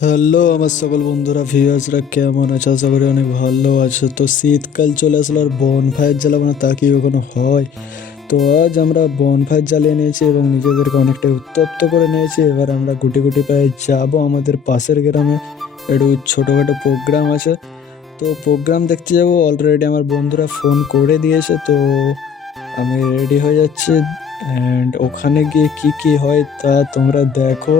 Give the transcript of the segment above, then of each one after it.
Hello আমার সকল বন্ধুরা ভিউয়ার্সরা কেমন আছে? আশা করি অনেক ভালো আছে। তো শীতকাল চলে আসলো আর বনফায়ার জ্বালাবো না তা কি কখনো হয়? তো আজ আমরা বনফায়ার জ্বালিয়ে নিয়েছি এবং নিজেদেরকে অনেকটাই উত্তপ্ত করে নিয়েছি। এবার আমরা গুটি গুটি পায়ে যাবো আমাদের পাশের গ্রামে। একটু ছোটোখাটো প্রোগ্রাম আছে, তো প্রোগ্রাম দেখতে যাবো। অলরেডি আমার বন্ধুরা ফোন করে দিয়েছে, তো আমি রেডি হয়ে যাচ্ছি। অ্যান্ড ওখানে গিয়ে কি কি হয় তা তোমরা দেখো।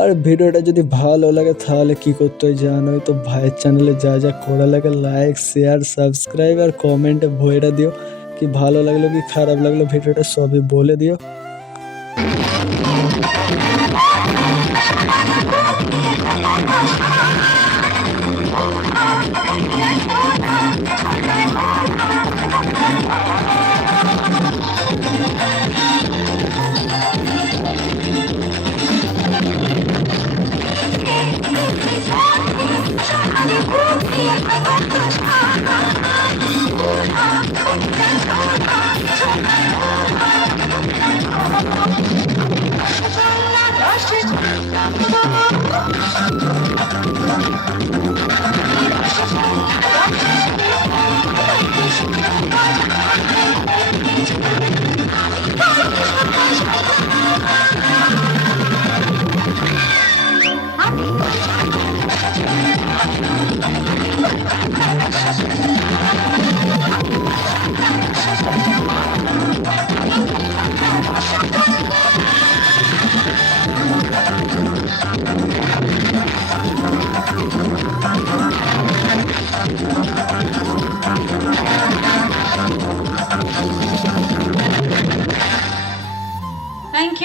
আর ভিডিওটা যদি ভালো লাগে তাহলে কি করতে হয় জানোই তো, ভাইয়ের চ্যানেলে যা যা করা লাগে লাইক শেয়ার সাবস্ক্রাইব আর কমেন্টে ভয়েটা দিও। কি ভালো লাগলো কি খারাপ লাগলো ভিডিওটা সবই বলে দিও।